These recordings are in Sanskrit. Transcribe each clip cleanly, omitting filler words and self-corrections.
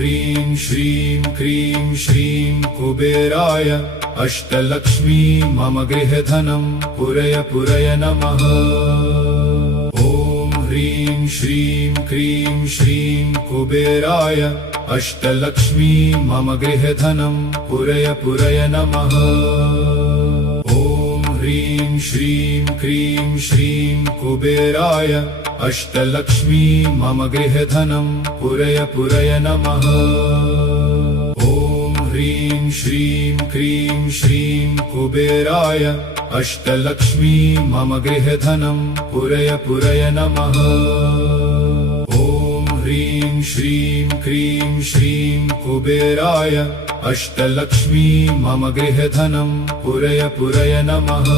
ह्रीं श्रीं क्रीं श्रीं कुबेराय अष्टलक्ष्मी मम गृहधनं पुरय पुरय नमः। ॐ ह्रीं श्रीं क्रीं श्रीं कुबेराय अष्टलक्ष्मी मम गृहधनं पुरय पुरय नमः। ॐ ह्रीं श्रीं क्रीं श्रीं कुबेराय अष्टलक्ष्मी मम गृहधनं पुरय पुरय नमः। ॐ ह्रीं श्रीं क्रीं श्रीं कुबेराय अष्टलक्ष्मी मम गृहधनं पुरय पुरय नमः। ॐ ह्रीं श्रीं क्रीं श्रीं कुबेराय अष्टलक्ष्मी मम गृहधनं पुरय पुरय नमः।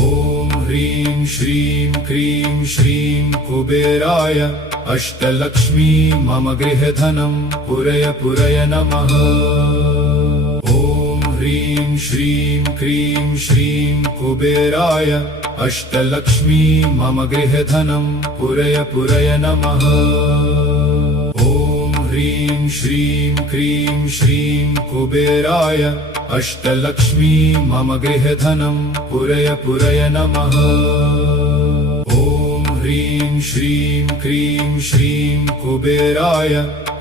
ॐ ह्रीं श्रीं क्रीं श्रीं कुबेराय अष्टलक्ष्मी मम गृहधनं पुरय पुरय नमः। ॐ ह्रीं श्रीं क्रीं श्रीं कुबेराय अष्टलक्ष्मी मम गृहधनं पुरय पुरय नमः। ॐ ह्रीं श्रीं क्रीं श्रीं कुबेराय अष्टलक्ष्मी मम गृहधनं पुरय पुरय नमः। ॐ ह्रीं श्रीं क्रीं श्रीं कुबेराय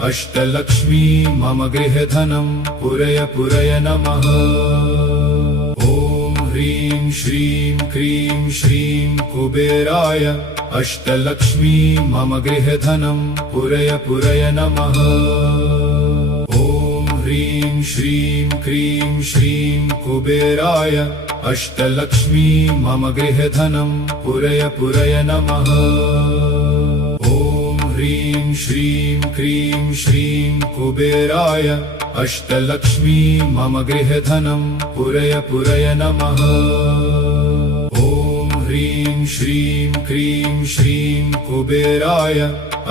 अष्टलक्ष्मी मम गृहधनं पुरय पुरय नमः। ॐ ह्रीं श्रीं क्रीं श्रीं कुबेराय अष्टलक्ष्मी मम गृहधनं पुरय पुरय नमः। ॐ ह्रीं श्रीं क्रीं श्रीं कुबेराय अष्टलक्ष्मी मम गृहधनं पुरय पुरय नमः। ॐ ह्रीं श्रीं क्रीं श्रीं कुबेराय अष्टलक्ष्मी मम गृहधनं पुरय पुरय नमः। ॐ ह्रीं श्रीं क्रीं श्रीं कुबेराय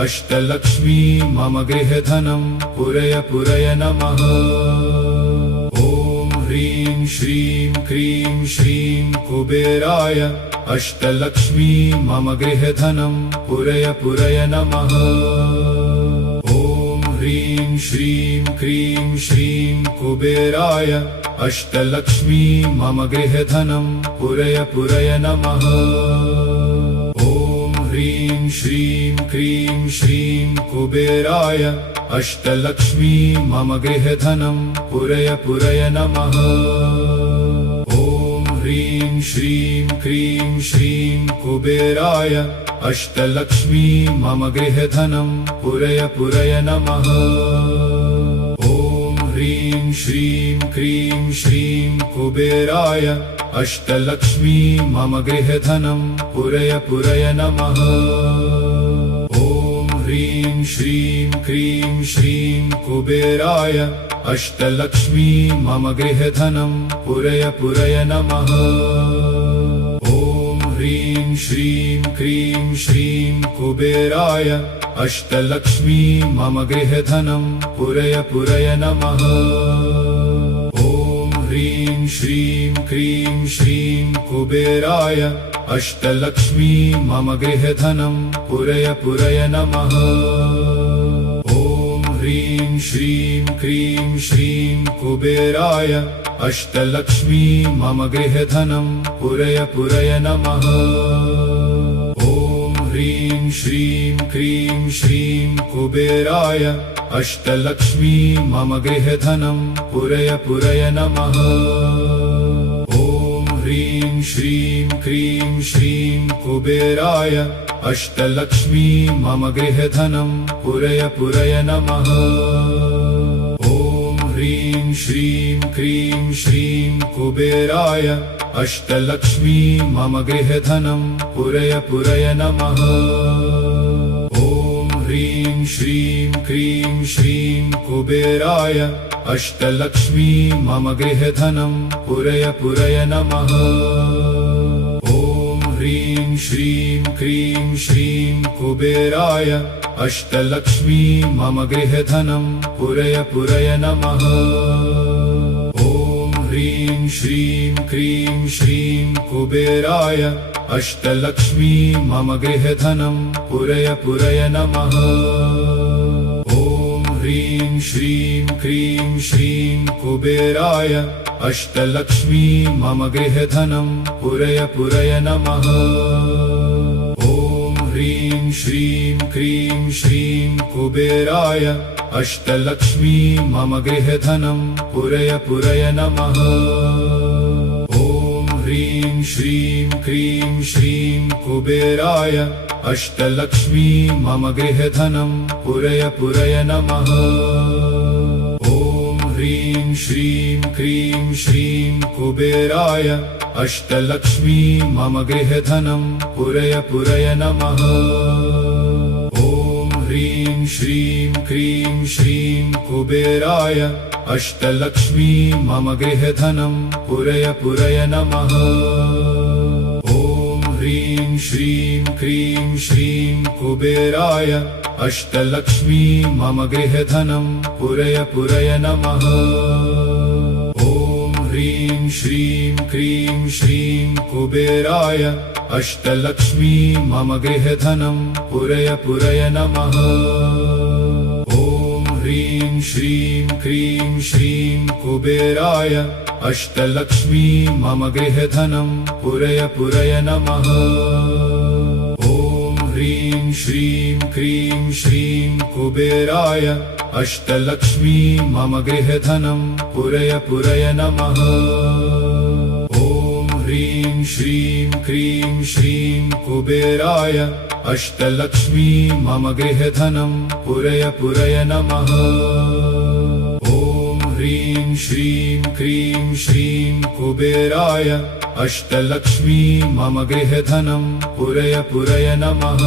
अष्टलक्ष्मी मम गृहधनं पुरय पुरय नमः। ॐ ह्रीं श्रीं क्रीं श्रीं कुबेराय अष्टलक्ष्मी मम गृहधनं पुरय पुरय नमः। ॐ ह्रीं श्रीं क्रीं श्रीं कुबेराय अष्टलक्ष्मी मम गृहधनं पुरय पुरय नमः। ॐ ह्रीं श्रीं क्रीं श्रीं कुबेराय अष्टलक्ष्मी मम गृहधनं पुरय पुरय नमः। ॐ ह्रीं श्रीं क्रीं श्रीं कुबेराय अष्टलक्ष्मी मम गृहधनं पुरय पुरय नमः। ॐ ह्रीं श्रीं क्रीं श्रीं कुबेराय अष्टलक्ष्मी मम गृहधनं पुरय पुरय नमः। ॐ ह्रीं श्रीं क्रीं श्रीं कुबेराय अष्टलक्ष्मी मम गृहधनं पुरय पुरय नमः। ॐ ह्रीं श्रीं क्रीं श्रीं कुबेराय अष्टलक्ष्मी मम गृहधनं पुरय पुरय नमः। ॐ ह्रीं श्रीं क्रीं श्रीं कुबेराय अष्टलक्ष्मी मम गृहधनं पुरय पुरय नमः। ॐ ह्रीं श्रीं क्रीं श्रीं कुबेराय अष्टलक्ष्मी मम गृहधनं पुरय पुरय नमः। ॐ ह्रीं श्रीं क्रीं श्रीं कुबेराय अष्टलक्ष्मी मम गृहधनं पुरय पुरय नमः। ॐ ह्रीं श्रीं क्रीं श्रीं कुबेराय अष्टलक्ष्मी मम गृहधनं पुरय पुरय नमः। ॐ ह्रीं श्रीं क्रीं श्रीं कुबेराय अष्टलक्ष्मी मम गृहधनं पुरय पुरय नमः। ॐ ह्रीं श्रीं क्रीं श्रीं कुबेराय अष्टलक्ष्मी मम गृहधनं पुरय पुरय नमः। ॐ ह्रीं श्रीं क्रीं श्रीं कुबेराय अष्टलक्ष्मी मम गृहधनं पुरय पुरय नमः। ॐ ह्रीं श्रीं क्रीं श्रीं कुबेराय अष्टलक्ष्मी मम गृहधनं पुरय पुरय नमः। ॐ श्रीं कुबेराय अष्टलक्ष्मी मम गृहधनं पुरय पुरय नमः। ॐ ह्रीं श्रीं क्रीं श्रीं कुबेराय अष्टलक्ष्मी मम गृहधनं पुरय पुरय नमः। ॐ ह्रीं श्रीं क्रीं श्रीं कुबेराय अष्टलक्ष्मी मम गृहधनं पुरय पुरय नमः। ॐ ह्रीं श्रीं क्रीं श्रीं कुबेराय अष्टलक्ष्मी मम गृहधनं पुरय पुरय नमः। ॐ ह्रीं श्रीं क्रीं श्रीं कुबेराय अष्टलक्ष्मी मम गृहधनं पुरय पुरय नमः। ॐ ह्रीं श्रीं क्रीं श्रीं कुबेराय अष्टलक्ष्मी मम गृहधनं पुरय पुरय नमः। ॐ ह्रीं श्रीं क्रीं श्रीं कुबेराय अष्टलक्ष्मी मम गृहधनं पुरय पुरय नमः। ॐ ह्रीं श्रीं क्रीं श्रीं कुबेराय अष्टलक्ष्मी मम गृहधनं पुरय पुरय नमः। ॐ ह्रीं श्रीं क्रीं श्रीं कुबेराय अष्टलक्ष्मी मम गृहधनं पुरय पुरय नमः। ॐ ह्रीं श्रीं क्रीं श्रीं कुबेराय अष्टलक्ष्मी मम गृहधनं पुरय पुरय नमः। ॐ ह्रीं श्रीं क्रीं श्रीं कुबेराय अष्टलक्ष्मी मम गृहधनं पुरय पुरय नमः।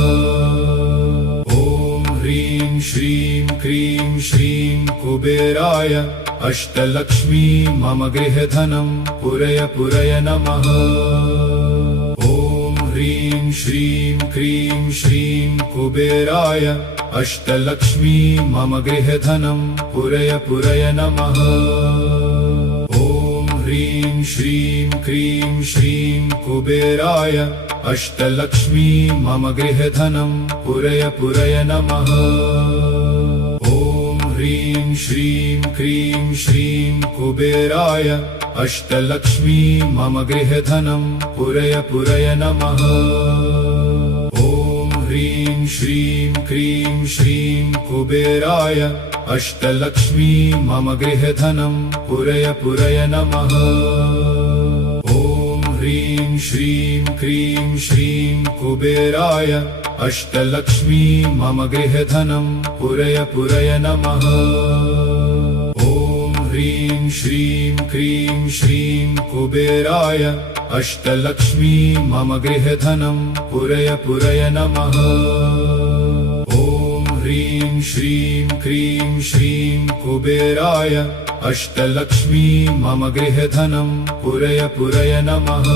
ॐ ह्रीं श्रीं क्रीं श्रीं कुबेराय अष्टलक्ष्मी मम गृहधनं पुरय पुरय नमः। ॐ ह्रीं श्रीं क्रीं श्रीं कुबेराय अष्टलक्ष्मी मम गृहधनं पुरय पुरय नमः। ॐ ह्रीं श्रीं क्रीं श्रीं कुबेराय अष्टलक्ष्मी मम गृहधनं पुरय पुरय नमः। ॐ ह्रीं श्रीं क्रीं श्रीं कुबेराय अष्टलक्ष्मी मम गृहधनं पुरय पुरय नमः। ॐ ह्रीं श्रीं क्रीं श्रीं कुबेराय अष्टलक्ष्मी मम गृहधनं पुरय पुरय नमः। ॐ ह्रीं श्रीं क्रीं श्रीं कुबेराय अष्टलक्ष्मी मम गृहधनं पुरय पुरय नमः। ॐ ह्रीं श्रीं क्रीं श्रीं कुबेराय अष्टलक्ष्मी मम गृहधनं पुरय पुरय नमः। ॐ ह्रीं श्रीं क्रीं श्रीं कुबेराय अष्टलक्ष्मी मम गृहधनं पुरय पुरय नमः।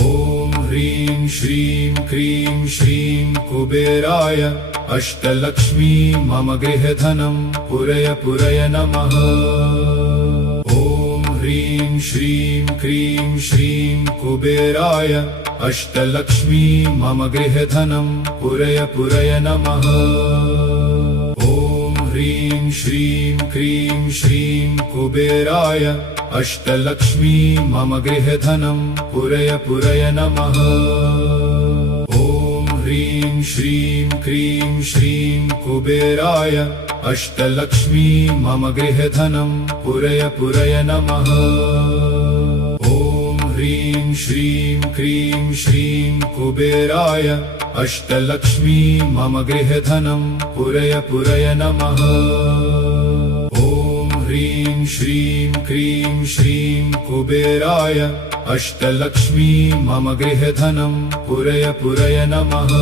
ॐ ह्रीं श्रीं क्रीं श्रीं कुबेराय अष्टलक्ष्मी मम गृहधनं पुरय पुरय नमः। ॐ ह्रीं श्रीं क्रीं श्रीं कुबेराय अष्टलक्ष्मी मम गृहधनं पुरय पुरय नमः। ॐ ह्रीं श्रीं क्रीं श्रीं कुबेराय अष्टलक्ष्मी मम गृहधनं पुरय पुरय नमः। ॐ ह्रीं श्रीं क्रीं श्रीं कुबेराय अष्टलक्ष्मी मम गृहधनं पुरय पुरय नमः। ॐ ह्रीं श्रीं क्रीं श्रीं कुबेराय अष्टलक्ष्मी मम गृहधनं पुरय पुरय नमः। ॐ ह्रीं श्रीं क्रीं श्रीं कुबेराय अष्टलक्ष्मी मम गृहधनं पुरय पुरय नमः।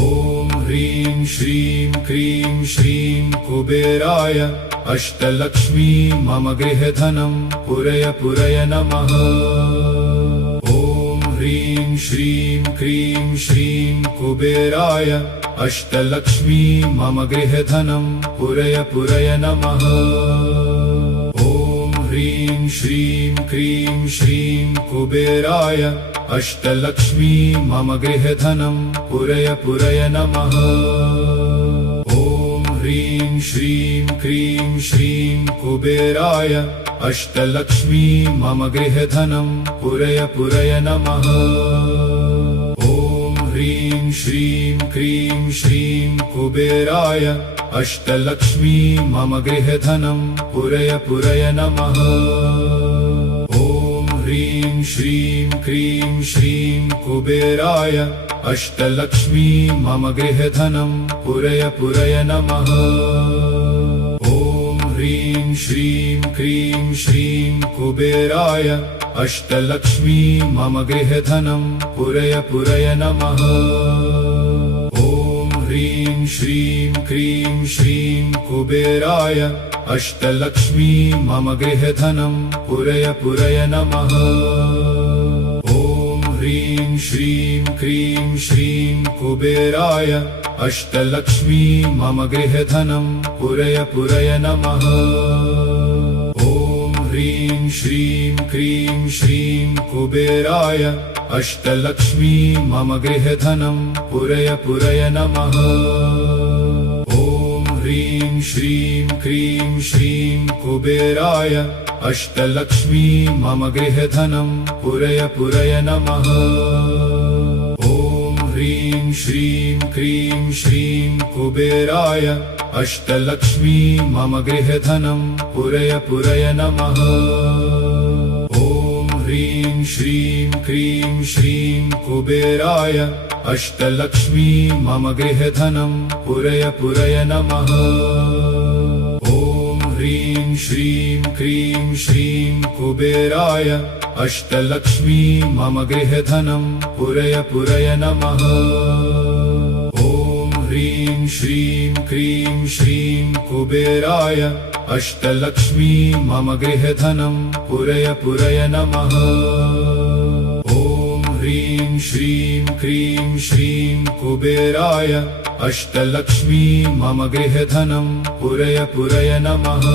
ॐ ह्रीं श्रीं क्रीं श्रीं कुबेराय अष्टलक्ष्मी मम गृहधनं पुरय पुरय नमः। ॐ ह्रीं श्रीं क्रीं श्रीं कुबेराय अष्टलक्ष्मी मम गृहधनं पुरय पुरय नमः। ॐ ह्रीं श्रीं क्रीं श्रीं कुबेराय अष्टलक्ष्मी मम गृहधनं पुरय पुरय नमः। ॐ ह्रीं श्रीं क्रीं श्रीं कुबेराय अष्टलक्ष्मी मम गृहधनं पुरय पुरय नमः। ॐ ह्रीं श्रीं क्रीं श्रीं कुबेराय अष्टलक्ष्मी मम गृहधनं पुरय पुरय नमः। ॐ ह्रीं श्रीं क्रीं श्रीं कुबेराय अष्टलक्ष्मी मम गृहधनं पुरय पुरय नमः। ॐ ह्रीं श्रीं क्रीं श्रीं कुबेराय अष्टलक्ष्मी मम गृहधनं पुरय पुरय नमः। ॐ ह्रीं श्रीं क्रीं श्रीं कुबेराय अष्टलक्ष्मी मम गृहधनं पुरय पुरय नमः। ॐ ह्रीं श्रीं क्रीं श्रीं कुबेराय अष्टलक्ष्मी मम गृहधनं पुरय पुरय नमः। ॐ ह्रीं श्रीं क्रीं श्रीं कुबेराय अष्टलक्ष्मी मम गृहधनं पुरय पुरय नमः। ॐ ह्रीं श्रीं क्रीं श्रीं कुबेराय अष्टलक्ष्मी मम गृहधनं पुरय पुरय नमः। ॐ ह्रीं श्रीं क्रीं श्रीं कुबेराय अष्टलक्ष्मी मम गृहधनं पुरय पुरय नमः। ॐ ह्रीं श्रीं क्रीं श्रीं कुबेराय अष्टलक्ष्मी मम गृहधनं पुरय पुरय नमः। ॐ ह्रीं श्रीं क्रीं श्रीं कुबेराय अष्टलक्ष्मी मम गृहधनं पुरय पुरय नमः। ॐ ह्रीं श्रीं क्रीं श्रीं कुबेराय अष्टलक्ष्मी मम गृहधनं पुरय पुरय नमः। ॐ ह्रीं श्रीं क्रीं श्रीं कुबेराय अष्टलक्ष्मी मम गृहधनं पुरय पुरय नमः।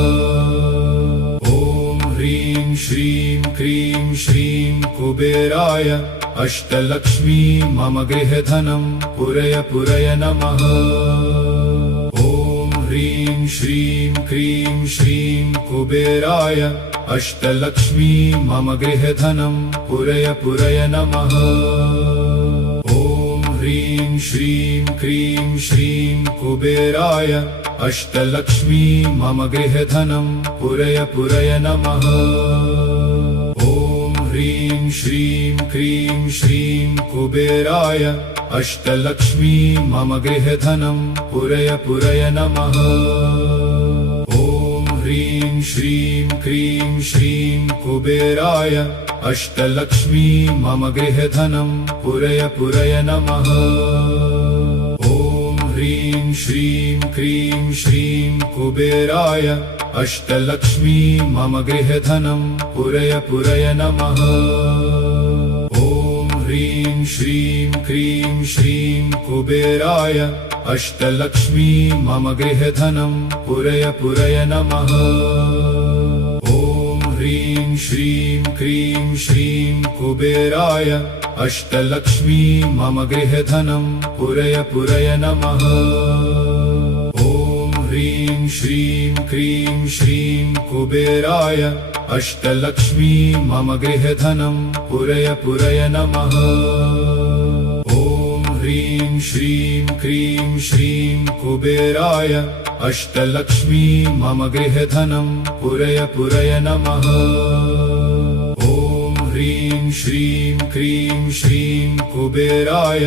ॐ ह्रीं श्रीं क्रीं श्रीं कुबेराय अष्टलक्ष्मी मम गृहधनं पुरय पुरय नमः। ॐ ह्रीं श्रीं क्रीं श्रीं कुबेराय अष्टलक्ष्मी मम गृहधनं पुरय पुरय नमः। ॐ ह्रीं श्रीं क्रीं श्रीं कुबेराय अष्टलक्ष्मी मम गृहधनं पुरय पुरय नमः। ॐ ह्रीं श्रीं क्रीं श्रीं कुबेराय अष्टलक्ष्मी मम गृहधनं पुरय पुरय नमः। ॐ ह्रीं श्रीं क्रीं श्रीं कुबेराय अष्टलक्ष्मी मम गृहधनं पुरय पुरय नमः। ॐ ह्रीं श्रीं क्रीं श्रीं कुबेराय अष्टलक्ष्मी मम गृहधनं पुरय पुरय नमः। ॐ ह्रीं श्रीं क्रीं श्रीं कुबेराय अष्टलक्ष्मी मम गृहधनं पुरय पुरय नमः। ॐ ह्रीं श्रीं क्रीं श्रीं कुबेराय अष्टलक्ष्मी मम गृहधनं पुरय पुरय नमः। ॐ ह्रीं श्रीं क्रीं श्रीं कुबेराय अष्टलक्ष्मी मम गृहधनं पुरय पुरय नमः। ॐ ह्रीं श्रीं क्रीं श्रीं कुबेराय अष्टलक्ष्मी मम गृहधनं पुरय पुरय नमः। ॐ ह्रीं श्रीं क्रीं श्रीं कुबेराय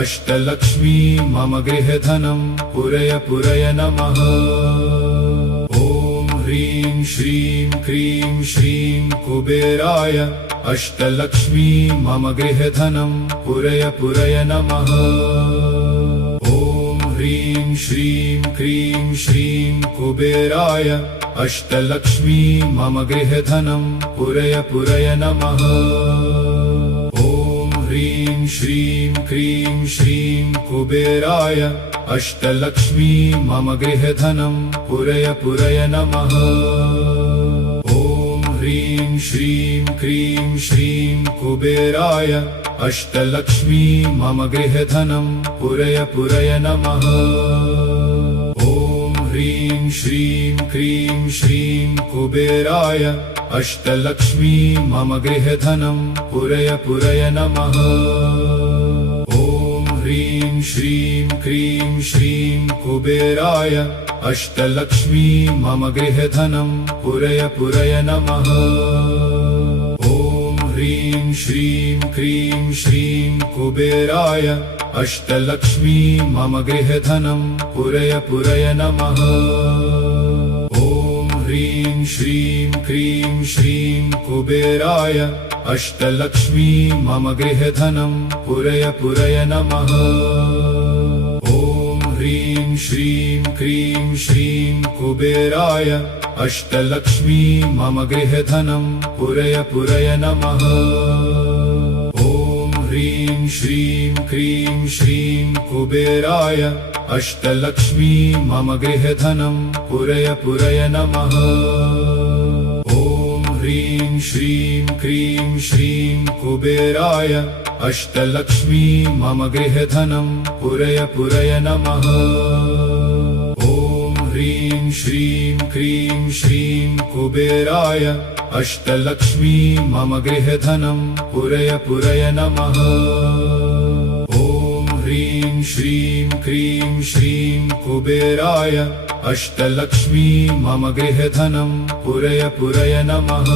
अष्टलक्ष्मी मम गृहधनं पुरय पुरय नमः। ॐ ह्रीं श्रीं क्रीं श्रीं कुबेराय अष्टलक्ष्मी मम गृहधनं पुरय पुरय नमः। ॐ ह्रीं श्रीं क्रीं श्रीं कुबेराय अष्टलक्ष्मी मम गृहधनं पुरय पुरय नमः। ॐ ह्रीं श्रीं क्रीं श्रीं कुबेराय अष्टलक्ष्मी मम गृहधनं पुरय पुरय नमः। ॐ ह्रीं श्रीं क्रीं श्रीं कुबेराय अष्टलक्ष्मी मम गृहधनं पुरय पुरय नमः। ॐ ह्रीं श्रीं क्रीं श्रीं कुबेराय अष्टलक्ष्मी मम गृहधनं पुरय पुरय नमः। ॐ ह्रीं श्रीं क्रीं श्रीं कुबेराय अष्टलक्ष्मी मम गृहधनं पुरय पुरय नमः। ॐ ह्रीं श्रीं क्रीं श्रीं कुबेराय अष्टलक्ष्मी मम गृहधनं पुरय पुरय नमः। ॐ ह्रीं श्रीं क्रीं श्रीं कुबेराय अष्टलक्ष्मी मम गृहधनं पुरय पुरय नमः। ॐ ह्रीं श्रीं क्रीं श्रीं कुबेराय अष्टलक्ष्मी मम गृहधनं पुरय पुरय नमः। ॐ ह्रीं श्रीं क्रीं श्रीं कुबेराय अष्टलक्ष्मी मम गृहधनं पुरय पुरय नमः। ॐ ह्रीं श्रीं क्रीं श्रीं कुबेराय अष्टलक्ष्मी मम गृहधनं पुरय पुरय नमः। ॐ ह्रीं श्रीं क्रीं श्रीं कुबेराय अष्टलक्ष्मी मम गृहधनं पुरय पुरय नमः। ॐ ह्रीं श्रीं क्रीं श्रीं कुबेराय अष्टलक्ष्मी मम गृहधनं पुरय पुरय नमः।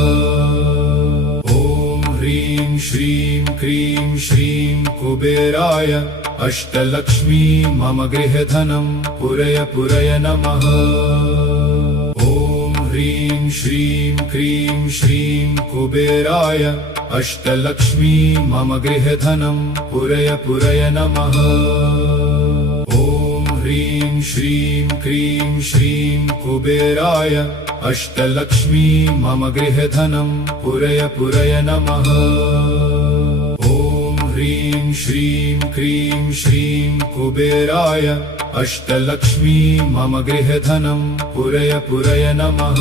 ॐ ह्रीं श्रीं क्रीं श्रीं कुबेराय अष्टलक्ष्मी मम गृहधनं पुरय पुरय नमः। ॐ ह्रीं श्रीं क्रीं श्रीं कुबेराय अष्टलक्ष्मी मम गृहधनं पुरय पुरय नमः। ॐ ह्रीं श्रीं क्रीं श्रीं कुबेराय अष्टलक्ष्मी मम गृहधनं पुरय पुरय नमः। ॐ ह्रीं श्रीं क्रीं श्रीं कुबेराय अष्टलक्ष्मी मम गृहधनं पुरय पुरय नमः।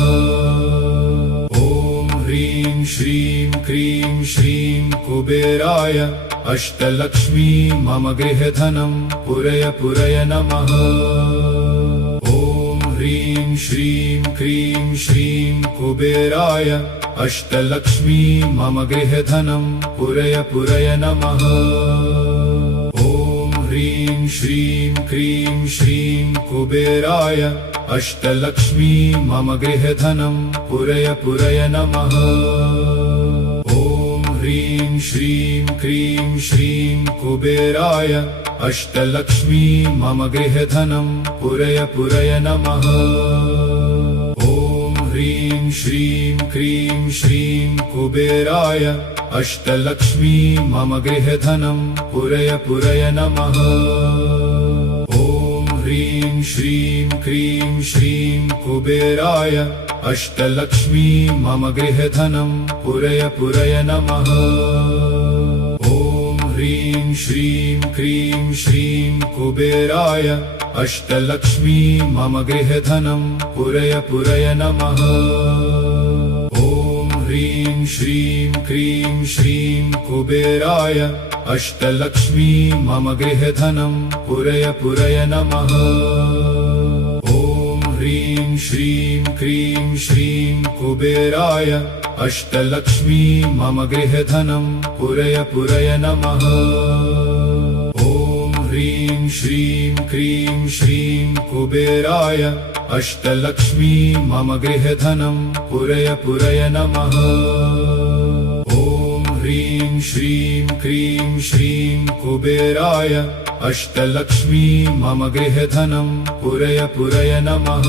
ॐ ह्रीं श्रीं क्रीं श्रीं कुबेराय अष्टलक्ष्मी मम गृहधनं पुरय पुरय नमः। ॐ ह्रीं श्रीं क्रीं श्रीं कुबेराय अष्टलक्ष्मी मम गृहधनं पुरय पुरय नमः। ॐ ह्रीं श्रीं क्रीं श्रीं कुबेराय अष्टलक्ष्मी मम गृहधनं पुरय पुरय नमः। ॐ ह्रीं श्रीं क्रीं श्रीं कुबेराय अष्टलक्ष्मी मम गृहधनं पुरय पुरय नमः। ॐ ह्रीं श्रीं क्रीं श्रीं कुबेराय अष्टलक्ष्मी मम गृहधनं पुरय पुरय नमः। ॐ ह्रीं श्रीं क्रीं श्रीं कुबेराय अष्टलक्ष्मी मम गृहधनं पुरय पुरय नमः। ॐ ह्रीं श्रीं क्रीं श्रीं कुबेराय अष्टलक्ष्मी मम गृहधनं पुरय पुरय नमः। ॐ ह्रीं श्रीं क्रीं श्रीं कुबेराय अष्टलक्ष्मी मम गृहधनं पुरय पुरय नमः। ॐ ह्रीं श्रीं क्रीं श्रीं कुबेराय अष्टलक्ष्मी मम गृहधनं पुरय पुरय नमः। ॐ ह्रीं श्रीं क्रीं श्रीं कुबेराय अष्टलक्ष्मी मम गृहधनं पुरय पुरय नमः। ॐ ह्रीं श्रीं क्रीं श्रीं कुबेराय अष्टलक्ष्मी मम गृहधनं पुरय पुरय नमः।